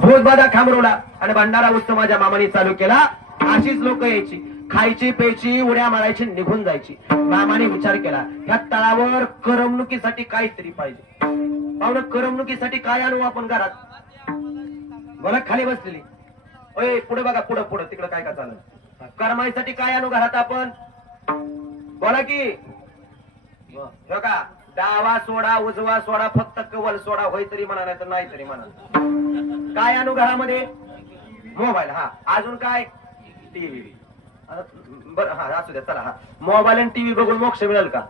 भोजबाधा खांबरवला आणि भंडारा उत्सव माझ्या मामाने चालू केला. अशीच लोक यायची, खायची प्यायची, उड्या मारायची, निघून जायची. मामाने विचार केला ह्या तळावर करमणुकीसाठी काहीतरी पाहिजे. पाहुणं करमणुकीसाठी काय आणू आपण घरात? मला खाली बसलेली ओय पुढे बघा, पुढे पुढे तिकडे काय का चाललं. करमाईसाठी काय आणू घरात आपण? बोला की. का डावा सोडा उजवा सोडा फक्त कवल सोडा, होय तरी म्हणा नाही तर नाही तरी म्हणा. काय आणू घरामध्ये? मोबाईल. हा अजून काय? टीव्ही. बरं हा असू द्या चला. हा मोबाईल आणि टीव्ही बघून मोक्ष मिळेल का?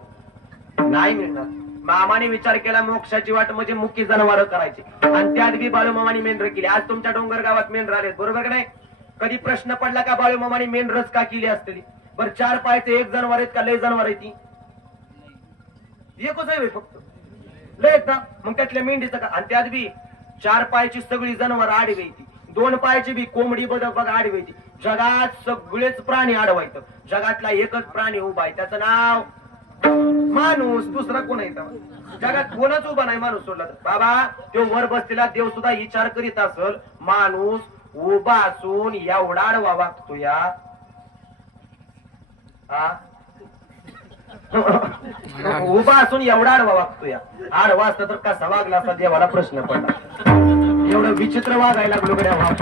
नाही मिळणार. मामाने विचार केला मोक्षाची वाट म्हणजे मुख्य जनावर करायची आणि त्यात बी बाळूमामाने मेंढर केली. आज तुमच्या डोंगर गावात मेंढर आले बरोबर का नाही? कधी प्रश्न पडला का बाळूमामाने मेंढरच का केली असतली? बरं चार पायचे एक जनावर आहेत का लय जनावर आहे? ती एकच आहे फक्त लय ना. मग त्यातल्या मेंढीचं का? आणि त्यात बी चार पायची सगळी जनावर आडवी ती, दोन पायची बी कोंबडी बदक बघा आडवी ती. जगात सगळेच प्राणी आडवायचं, जगातला एकच प्राणी उभा आहे त्याचं नाव माणूस. दुसरा कोण आहे जगात? कोणच उभा नाही माणूस सोडला तर. बाबा तो वर बसलेला देव सुद्धा विचार करीत असल माणूस उभा असून एवढा आडवा वागतो या. उभा असून एवढा आडवा वागतो या. आडवा असता तर कसा वागला असा देवाला प्रश्न पडला. एवढं विचित्र वागायला लागलो गड्या आपण,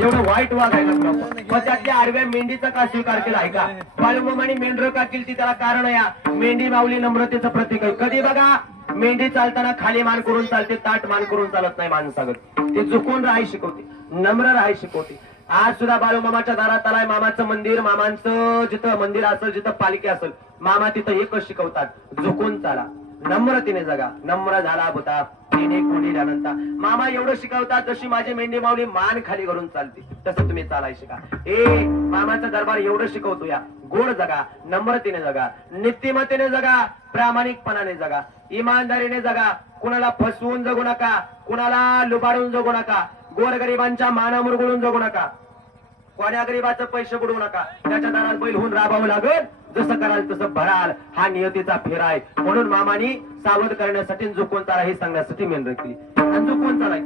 एवढं वाईट वागायला लागलो आपण. मग त्यातल्या आडव्या मेंढीचा का स्वीकार केला आहे का? बाळूमामाने मेंढर का केली ती त्याला कारण या. मेंढी माऊली नम्रतेचं प्रतीक आहे. कधी बघा मेंढी चालताना खाली मान करून चालते, ताट मान करून चालत नाही माणसागत. ते झुकून राहाय शिकवते, नम्र राहाय शिकवते. आज सुद्धा बाळूमामाच्या दारात आलाय मामाचं मंदिर. मामांचं जिथं मंदिर असेल, जिथं पालखी असेल, मामा तिथं एकच शिकवतात, झुकून चाला, नम्रतेने जगा. नम्र झाला होता तिने कोणी जाणता. मामा एवढं शिकवतात जशी माझी मेंढी माऊली मान खाली करून चालते तसं तुम्ही चालाय शिका. मामाचा दरबार एवढं शिकवतो या. गोड जगा, नम्रतेने जगा, नीतिमतेने जगा, प्रामाणिकपणाने जगा, इमानदारीने जगा. कुणाला फसवून जगू नका, कुणाला लुबाडून जगू नका, गोरगरिबांच्या माना मुरगळून जगू नका, कोण्या गरीबाचं पैसे बुडवू नका. त्याच्या दारात बैल होऊन राबावं लागेल, जसं कराल तसं भराल. हा नियतीचा फेरा आहे. म्हणून मामानी सावध करण्यासाठी झुकून चाला हे सांगण्यासाठी मेंढर केली. आणि झुकून चालाय.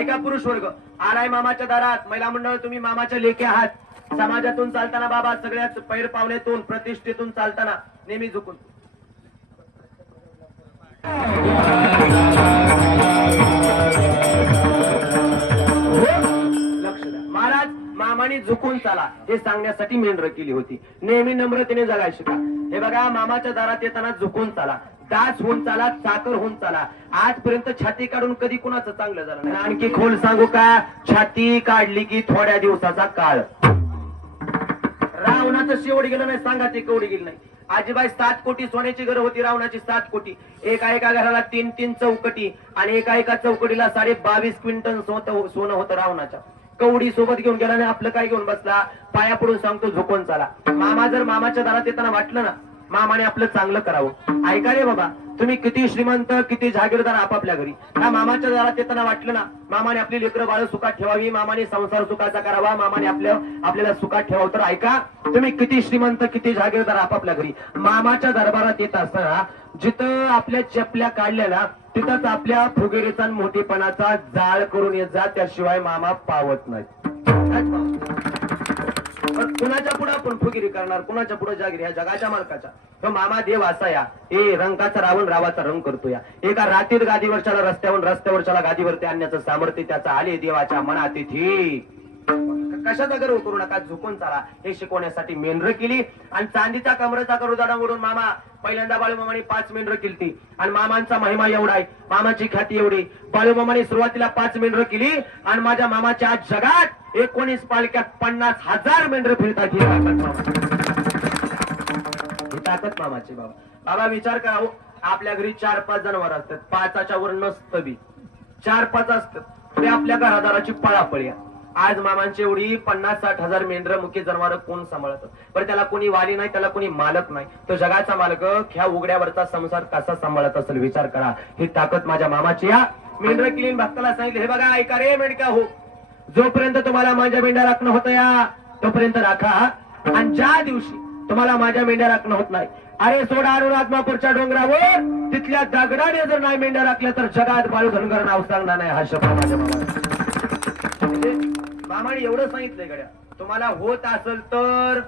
ऐका पुरुष वर्ग आलाय मामाच्या दारात. महिला मंडळ तुम्ही मामाच्या लेखे आहात. समाजातून चालताना बाबा सगळ्यात पैर पावण्यातून प्रतिष्ठेतून चालताना नेहमी झुकून. महाराज मामाने झुकून चाला हे सांगण्यासाठी मेंढर केली होती. नेहमी नम्रतेने जगाय शिका. हे बघा मामाच्या दारात येताना झुकून चाला, दास होऊन चाला, चाकर होऊन चाला. आजपर्यंत छाती काढून कधी कुणाचं चांगलं झालं नाही. आणखी खोल सांगू का? छाती काढली की थोड्या दिवसाचा काळ. रावणाचं शेवट गेलं नाही, सांगा ते केवढी गेली नाही. आजीबाई 7 कोटी सोन्याची घर होती रावणाची. 7 कोटी. एका घराला 3 चौकटी आणि एका चौकटीला 22.5 क्विंटल सोनं होतं रावणाच्या. कवडी सोबत घेऊन गेला नाही, आपलं काय घेऊन बसला? पाया पडून सांगतो झुकून चाला. मामा जर मामाच्या दारात येताना वाटलं ना मामाने आपलं चांगलं करावं, ऐका रे बाबा तुम्ही किती श्रीमंत किती जागीरदार आपापल्या घरी, त्या मामाच्या दारात येताना वाटलं ना मामाने आपली लेकरं बाळ सुखात ठेवावी, मामाने संसार सुखाचा करावा, मामाने आपल्याला सुखात ठेवावं, तर ऐका तुम्ही किती श्रीमंत किती जागीरदार आपापल्या घरी मामाच्या दरबारात येत असताना जिथं आपल्या चपल्या काढल्या ना तिथंच आपल्या फुगेरीचा मोठेपणाचा जाळ करून येत जा, त्याशिवाय मामा पावत नाही. कुणाच्या पुढे आपण फुगिरी करणार, कुणाच्या पुढे जागीर? या जगाच्या मालकाच्या. तो मामा देव असा या रंगाचा रावण रावाचा रंग करतो या. एका रात्रीत गादीवरच्याला रस्त्यावरच्याला गादीवरती आणण्याचं सामर्थ्य त्याचा आले देवाच्या मनात. तिथी कशाचा गर्व करू नका, झुकून चाला हे शिकवण्यासाठी मेंढर केली. आणि चांदीचा कमरेचा करुदाडा मोडून मामा पहिल्यांदा बाळूमामाने 5 मेंढर केली. आणि मामांचा महिमा एवढा आहे, मामाची ख्याती एवढी. बाळूमामाने सुरुवातीला 5 मेंढर केली आणि माझ्या मामाच्या आज जगात 19 पालख्यात 50,000 मेंढर फिरतात. ही ताकद मामाची. बाबा विचार करा हो, आपल्या घरी 4-5 जनावर असतात, 5च्या वर नसतं बी, 4-5 असतात, ते आपल्या घरादाराची पळापळी. आज मामांची एवढी 50-60,000 मेंढर मुख्य जनावर कोण सांभाळतं? पण त्याला कोणी वाली नाही, त्याला कोणी मालक नाही. तो जगाचा मालक ह्या उघड्यावरचा संसार कसा सांभाळत असेल विचार करा. ही ताकद माझ्या मामाची. या मेंढर केली. भक्ताला सांगितलं हे बघा ऐका रे मेंढका हो, जोपर्यंत तुम्हाला माझ्या मेंढ्या राखणं होतं या तोपर्यंत राखा. आणि ज्या दिवशी तुम्हाला माझ्या मेंढ्या राखणं होत नाही, अरे सोडा आणून आत्मापूरच्या डोंगरावर तिथल्या दगडाने जर नाही मेंढ्या राखल्या तर जगात बाळू धनगर नाव सांगणार नाही. हा शब्द माझ्या मामा. मामाने एवढं सांगितलंय गड्या, तुम्हाला होत असेल तर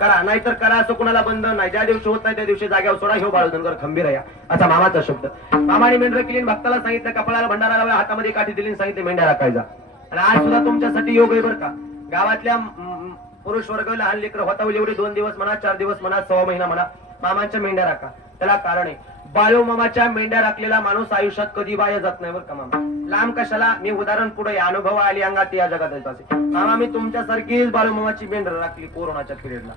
करा, नाहीतर करा, असं कुणाला बंधन नाही. ज्या दिवशी होत नाही त्या दिवशी जाग्यावर सोडा, ह्यो बाळधनगर खंबीर आहे असा मामाचा शब्द. मामाने मेंढर केली, भक्ताला सांगितलं, कपाळाला भंडारा लावला, हातामध्ये काठी दिली, सांगितले मेंढ्या राखायचा. आणि आज सुद्धा तुमच्यासाठी योग आहे बरं का. गावातल्या पुरुष वर्ग, लहान लेकरं होतावली एवढे 2 दिवस म्हणा, 4 दिवस म्हणा, 1.25 महिना म्हणा, मामांच्या मेंढ्या राखा. त्याला कारण आहे, बाळू मामाच्या मेंढ्या राखलेला माणूस आयुष्यात कधी बाया जात नाही बरं का. मामा लांब कशाला, मी उदाहरण पुढे अनुभव आली अंगात या जगात असे. मामा मी तुमच्यासारखीच बाळू मामाची मेंढर राखली कोरोनाच्या पिरियडला.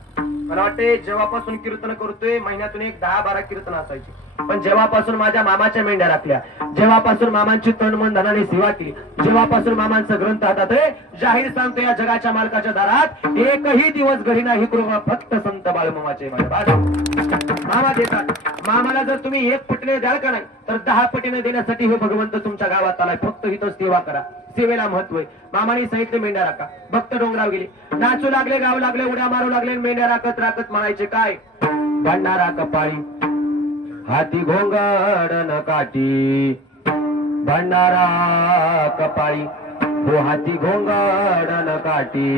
मला वाटते जेव्हापासून कीर्तन करतोय, महिन्यातून एक 10-12 कीर्तन असायची, पण जेव्हापासून माझ्या मामाच्या मेंढ्या राखल्या, जेव्हापासून मामांची तन मन धनाने सेवा केली, जेव्हापासून मामांचा ग्रंथ हातात आहे, जाहीर सांगतो या जगाच्या मालकाच्या दारात एकही दिवस घरी नाही कृपा फक्त संत बाळूमामाचे. मामा देतात. मामाला जर तुम्ही 1 पटीने द्याल का नाही, तर 10 पटीने देण्यासाठी हे भगवंत तुमच्या गावात आलाय. फक्त इथं सेवा करा, सेवेला महत्व आहे. मामाने सांगितले मेंढ्या राखा. भक्त डोंगराव गेले, नाचू लागले, गाव लागले, उड्या मारू लागले, मेंढ्या राखत राखत म्हणायचे काय, भंडारा कपाळी हाती घोंगड काठी, भंडारा कपाळी हो हाती घोंगड काठी.